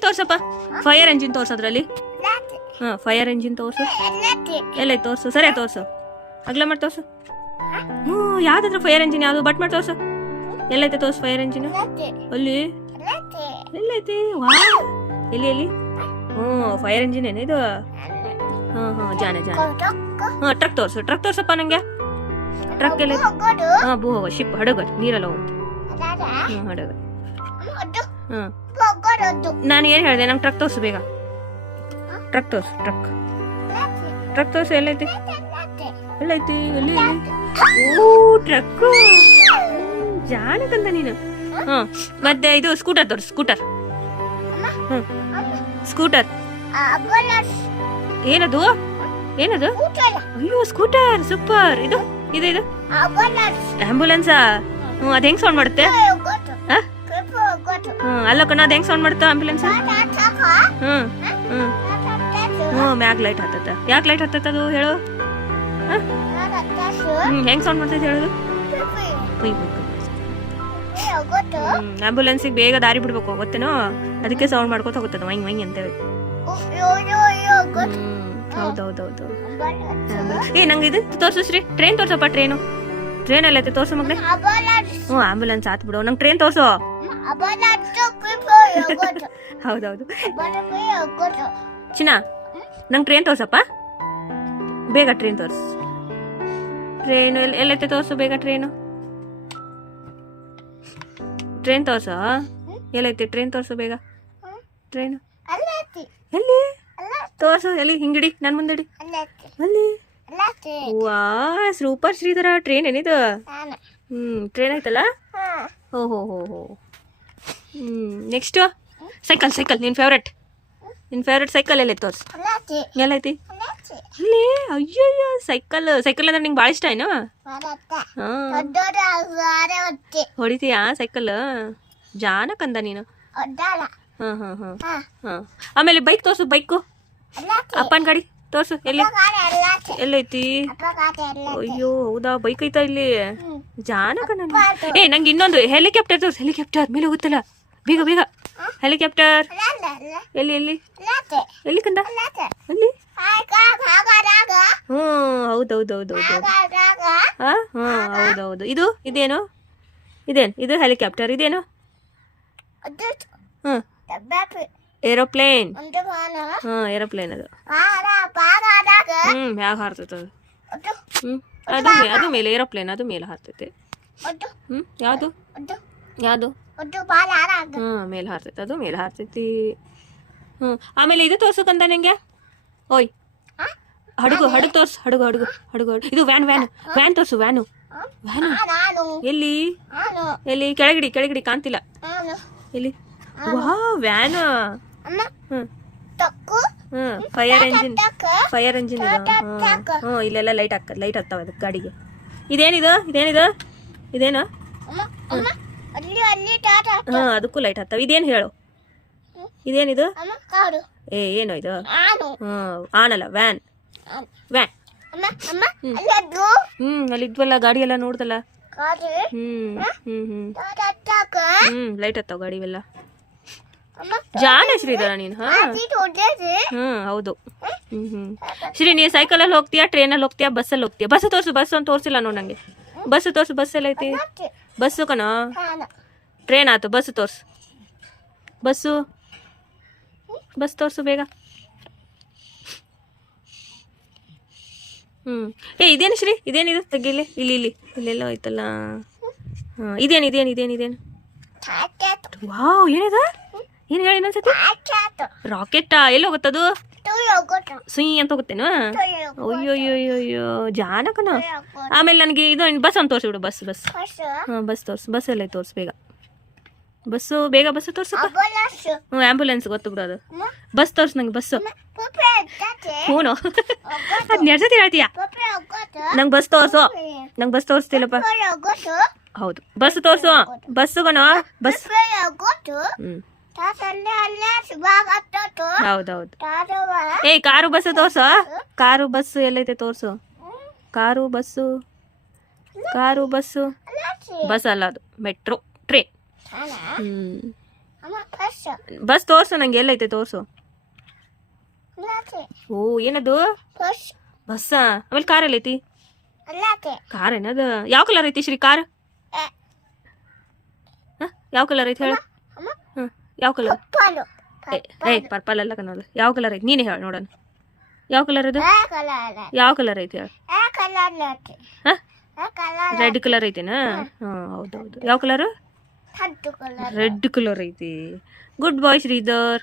ತೋರ್ಸಪ್ಪ. Fire engine ಅದರಲ್ಲಿ. ಹಾ fire engine ತೋರ್ಸು. ಎಲ್ಲ ತೋರ್ಸು. ಸರಿ ತೋರ್ಸು. ಅಗ್ಲ ಮಾಡಿ ತೋರ್ಸು. ಹ್ಞೂ, ಯಾವ್ದಾದ್ರು ಫೈರ್ ಎಂಜಿನ್ ಯಾವುದು? ಬಟ್ ಮಾಡಿ ತೋರ್ಸು. ಎಲ್ಲೈತೆ ತೋರ್ಸು ಫೈರ್ ಎಂಜಿನ್ ಅಲ್ಲಿ. ಎಲ್ಲೈತಿ ವಾ ಎಲ್ಲಿ ಎಲ್ಲಿ? ಹ್ಞೂ ಫೈರ್ ಎಂಜಿನ್ ಏನಿದು ಇದು? ಹಾಂ ಹಾಂ ಜಾನೆ ಜಾನೆ ಹಾಂ ಟ್ರಕ್ ತೋರ್ಸು. ಟ್ರಕ್ ತೋರ್ಸಪ್ಪ ನಂಗೆ. ಟ್ರಕ್ ಎಲ್ಲ ಹಾಂ ಬೂ ಶಿಪ್ ಹಡಗ ನೀರೆಲ್ಲ ಹೋಗುತ್ತೆ ಹ್ಞೂ, ಹಡಗ. ಹಾಂ ನಾನು ಏನು ಹೇಳಿದೆ? ನಂಗೆ ಟ್ರಕ್ ತೋರ್ಸು ಬೇಗ. ಟ್ರಕ್ ತೋರ್ಸು ಟ್ರಕ್ ಟ್ರಕ್ ತೋರ್ಸು ಎಲ್ಲೈತಿ? ಎಲ್ಲೈತಿ? ಎಲ್ಲಿ? ಓ ಟ್ರಕ್ ಜಾಣಕಂತ ನೀನು. ಹಾಂ ಮತ್ತೆ ಇದು ಸ್ಕೂಟರ್ ತೋರಿಸು ಸ್ಕೂಟರ್ ಹ್ಞೂ ಸ್ಕೂಟರ್ ಏನದು? ಏನದು? ಅಯ್ಯೋ ಸ್ಕೂಟರ್ ಸೂಪರ್ ಇದು ಇದು ಇದು. ಆಂಬುಲೆನ್ಸಾ ಹ್ಞೂ ಅದು ಹೆಂಗೆ ಸೌಂಡ್ ಮಾಡುತ್ತೆ? ಹ್ಞೂ ಅಲ್ಲ ಕಣ ಅದು ಹೆಂಗ್ ಸೌಂಡ್ ಮಾಡುತ್ತೆ ಆಂಬುಲೆನ್ಸ್ ಹ್ಞೂ ಹ್ಞೂ ಹ್ಞೂ ಮ್ಯಾಗ್ ಲೈಟ್ ಹತ್ತತ್ತ ಯಾಕೆ ಲೈಟ್ ಹತ್ತತ್ತ ಅದು ಹೇಳು? ಹ್ಞೂ ಹೆಂಗ್ ಸೌಂಡ್ ಮಾಡ್ತೈತೆ ಹೇಳೋದು ಆಂಬುಲೆನ್ಸಿಗೆ ಬೇಗ ದಾರಿ ಬಿಡ್ಬೇಕು ಗೊತ್ತೇನೋ? ಅದಕ್ಕೆ ಸೌಂಡ್ ಮಾಡ್ಕೊತ ಹೋಗುತ್ತದೆ ವೈಂಗ್ ವೈಂಗ್ ಅಂತೇಳಿ ಹೇಳಿ. ಹೌದೌದೌದು. ಏ ನಂಗೆ ಇದು ತೋರ್ಸು ಶ್ರೀ. ಟ್ರೈನ್ ತೋರ್ಸಪ್ಪ ಟ್ರೈನು ಟ್ರೈನ್ ಅಲ್ಲೈತೆ ತೋರ್ಸು ಮಗ್ನೆ. ಹ್ಞೂ ಆಂಬುಲೆನ್ಸ್ ಆತ್ ಬಿಡು. ನಂಗೆ ಟ್ರೈನ್ ತೋರ್ಸು. ಹೌದೌದು. ಚಿನ್ನ ನಂಗೆ ಟ್ರೈನ್ ತೋರ್ಸಪ್ಪ. ಬೇಗ ಟ್ರೈನ್ ತೋರ್ಸು. ಟ್ರೈನು ಎಲ್ಲಿ ಎಲ್ಲೈತೆ ತೋರ್ಸು ಬೇಗ ಟ್ರೈನು ಟ್ರೈನ್ ತೋರ್ಸ? ಎಲ್ಲೈತೆ ಟ್ರೈನ್ ತೋರ್ಸು ಬೇಗ. ಟ್ರೈನು ಎಲ್ಲಿ? ತೋರ್ಸು ಎಲ್ಲಿ? ಹಿಂಗಿಡಿ ನನ್ನ ಮುಂದಿಡಿ ಅಲ್ಲಿ ವಾ ಸೂಪರ್ ಶ್ರೀಧರ ಟ್ರೈನ್ ಏನಿದು? ಹ್ಮ್ ಟ್ರೈನ್ ಐತಲ್ಲ ಹೋ ಹೋ ಹೋ ಹೋ. ಹ್ಮ್ ನೆಕ್ಸ್ಟ್ ಸೈಕಲ್ ಸೈಕಲ್ ನಿನ್ ಫೇವ್ರೆಟ್ ನಿನ್ ಫೇವ್ರೆಟ್ ಸೈಕಲ್ ಎಲ್ಲೈತಿ ತೋರ್ಸು ಎಲ್ಲೈತಿ ಅಲ್ಲಿ ಅಯ್ಯಯ್ಯೋ ಸೈಕಲ್ ಸೈಕಲ್ ಅಂದ್ರೆ ನಿಂಗೆ ಭಾಳ ಇಷ್ಟ ಏನು? ಹೊಡಿತೀಯಾ ಸೈಕಲ್ ಜಾನಕಂದ ನೀನು. ಹಾಂ ಹಾಂ ಹಾಂ. ಹಾಂ. ಆಮೇಲೆ ಬೈಕ್ ತೋರ್ಸು ಬೈಕು ಅಪ್ಪನ ಗಾಡಿ ತೋರ್ಸು ಎಲ್ಲಿ? ಎಲ್ಲೈತಿ? ಅಯ್ಯೋ ಹೌದಾ? ಬೈಕ್ ಐತಾ ಇಲ್ಲಿ? ಜಾನಕ. ಏ ನಂಗೆ ಇನ್ನೊಂದು ಹೆಲಿಕಾಪ್ಟರ್ ತೋರ್ಸು ಹೆಲಿಕಾಪ್ಟರ್ ಮೇಲೆ ಹೋಗುತ್ತಲ್ಲ? ಬೇಗ ಬೇಗ. ಹೆಲಿಕಾಪ್ಟರ್ ಎಲ್ಲಿ ಎಲ್ಲಿ? ಎಲ್ಲಿ ಕಂದ ಎಲ್ಲಿ ಹ್ಞೂ ಹೌದೌದೌದೌದು ಹಾಂ ಹ್ಞೂ ಹೌದೌದು. ಇದು ಇದೇನು? ಇದೇನು? ಇದು ಹೆಲಿಕಾಪ್ಟರ್ ಇದೇನು? ಹ್ಞೂ. ಏರೋಪ್ಲೇನ್ ಹ್ಞೂ ಏರೋಪ್ಲೇನ್ ಅದು. ಹ್ಞೂ ಹ್ಯಾಗ ಹಾರ್ತೈತೆ ಅದು? ಹ್ಞೂ. ಅದು ಅದು ಮೇಲೆ ಏರೋಪ್ಲೇನ್ ಅದು ಮೇಲೆ ಹಾರ್ತೈತೆ. ಹ್ಞೂ ಯಾವುದು? ಯಾವುದು? ಹ್ಞೂ ಮೇಲೆ ಹಾರ್ತೈತೆ ಅದು ಮೇಲೆ ಹಾರ್ತೈತಿ. ಹ್ಞೂ ಆಮೇಲೆ ಇದು ತೋರ್ಸಕಂತ ನಿಂಗೆ? ಓಯ್. ಹಡಗು ಹಡಗು ತೋರ್ಸು ಹಡಗು ಹಡಗು ಹಡಗು. ಇದು ವ್ಯಾನ್ ವ್ಯಾನ್ ವ್ಯಾನ್ ತೋರ್ಸು ವ್ಯಾನು. ವ್ಯಾನು. ಎಲ್ಲಿ? ಎಲ್ಲಿ? ಕೆಳಗಿಡಿ ಕೆಳಗಿಡಿ ಕಾಣ್ತಿಲ್ಲ. ಎಲ್ಲಿ? ವಾ ವ್ಯಾನ್. ಹ್ಮ್. ಹ್ಮ್ ಫೈರ್ ಎಂಜಿನ್ ಫೈರ್ ಎಂಜಿನ್ ಇದು. ಹ್ಮ್. ಹ್ಮ್ ಇಲ್ಲೆಲ್ಲ ಲೈಟ್ ಹಾಕ ಲೈಟ್ ಹಾಕ್ತಾವ ಅದಕ್ಕೆ ಗಾಡಿಗೆ. ಇದೇನಿದು? ಇದೇನಿದು? ಇದೇನು? ಹಾ ಅದಕ್ಕೂ ಲೈಟ್ ಹತ್ತವ ಇದೇನು ಹೇಳು? ಇದೇನಿದು ಏ ಏನು ಇದು? ಹಾ ಆನಲ್ಲ ವ್ಯಾನ್ ವ್ಯಾನ್ ಹ್ಮ್. ಅಲ್ಲಿ ಇದ್ವಲ್ಲ ಗಾಡಿ ಎಲ್ಲ ನೋಡ್ದಲ್ಲ? ಹ್ಮ್ ಹ್ಮ್ ಹ್ಮ್. ಹ್ಮ್ ಲೈಟ್ ಹತ್ತವ ಗಾಡಿ ಎಲ್ಲ ಜಾನ ಶ್ರೀಧರ ನೀನು? ಹಾ. ಹ್ಮ್ ಹೌದು. ಹ್ಮ್ ಹ್ಮ್. ಶ್ರೀ ನೀ ಸೈಕಲಲ್ಲಿ ಹೋಗ್ತೀಯಾ ಟ್ರೈನಲ್ಲಿ ಹೋಗ್ತೀಯಾ ಬಸ್ಸಲ್ಲಿ ಹೋಗ್ತೀಯಾ? ಬಸ್ ತೋರ್ಸು ಬಸ್ ಅಂತ ತೋರ್ಸಿಲ್ಲ ನೋಡು ನಂಗೆ. ಬಸ್ ತೋರ್ಸು ಬಸ್ ಎಲ್ಲ ಐತಿ? ಬಸ್ಸು ಕಣ? ಟ್ರೈನ್ ಆಯ್ತು ಬಸ್ ತೋರ್ಸು. ಬಸ್ಸು, ಬಸ್ ತೋರಿಸು ಬೇಗ. ಹ್ಮ್. ಏ, ಇದೇನು ಶ್ರೀ? ಇದೇನಿದು ತೆಗಿಲಿ ಇಲ್ಲಿ ಇಲ್ಲಿ ಇಲ್ಲೆಲ್ಲ ಹೋಯ್ತಲ್ಲ. ಹಾಂ, ಇದೇನು ಇದೇನು ಇದೇನು ಇದೇನು? ವಾವ್, ಏನಿದ? ಏನು ಹೇಳಿ ಇನ್ನೊಂದ್ಸತಿ? ರಾಕೆಟಾ ಎಲ್ಲಿ ಹೋಗುತ್ತದು? ಸುಯ್ ಅಂತ ಹೋಗುತ್ತೇನು? ಅಯ್ಯೋ ಅಯ್ಯೋ ಅಯ್ಯೋ ಅಯ್ಯೋ ಜಾನಕನ? ಆಮೇಲೆ ನನಗೆ ಇದು, ಬಸ್ ಅಂತ ತೋರಿಸ್ಬಿಡು ಬಸ್ ಬಸ್. ಹಾಂ, ಬಸ್ ತೋರಿಸು ಬಸ್ಸಲ್ಲೇ ತೋರ್ಸು ಬೇಗ. ಬಸ್ಸು ಬೇಗ ಬಸ್ ತೋರ್ಸಪ್ಪ. ಹ್ಞೂ ಆ್ಯಂಬುಲೆನ್ಸ್ ಗೊತ್ತು ಬಿಡು ಅದು ಬಸ್ ತೋರ್ಸು ನಂಗೆ ಬಸ್ಸು. ಹ್ಞೂ ಅದು ನಡ್ಸತಿ ಹೇಳ್ತೀಯಾ? ನಂಗೆ ಬಸ್ ತೋರ್ಸು. ನಂಗೆ ಬಸ್ ತೋರಿಸ್ತಿಲ್ಲಪ್ಪ. ಹೌದು. ಬಸ್ ತೋರ್ಸು. ಬಸ್ ಕಣ ಬಸ್ ಹ್ಞೂ ಹೌದೌದು. ಏಯ್ ಕಾರು ಬಸ್ ತೋರ್ಸು. ಕಾರು ಬಸ್ಸು ಎಲ್ಲೈತೆ ತೋರ್ಸು. Car bus. Car bus. Bus ಅಲ್ಲ ಅದು. ಮೆಟ್ರೋ. ಬಸ್ ತೋರ್ಸು ನಂಗೆ ಎಲ್ಲೈತೆ ತೋರ್ಸು. ಓ ಏನದು? ಬಸ್ಸಾ? ಆಮೇಲೆ ಕಾರ್ ಎಲ್ಲೈತಿ? ಕಾರ್ ಏನದು? ಯಾವ ಕಲರ್ ಐತಿ ಶ್ರೀ ಕಾರ್ ಯಾವ ಕಲರ್ ಐತಿ ಹೇಳ? ಯಾವ ಕಲರ್ ಏ ಪರ್ಪಲ್ ಅಲ್ಲ ಕನ್ನೋದು ಯಾವ ಕಲರ್ ಐತಿ? ನೀನೇ ಹೇಳ ನೋಡೋಣ. ಯಾವ ಕಲರ್ ಅದು? ಯಾವ ಕಲರ್ ಐತಿ ಹೇಳ? ಹಾಂ? ರೆಡ್ ಕಲರ್ ಐತಿನಾ? ಹಾಂ ಹೌದು ಹೌದು. ಯಾವ ಕಲರು ರೆಡ್ ಕಲರ್ ಐತಿ ಗುಡ್ ಬಾಯ್ ಶ್ರೀಧರ್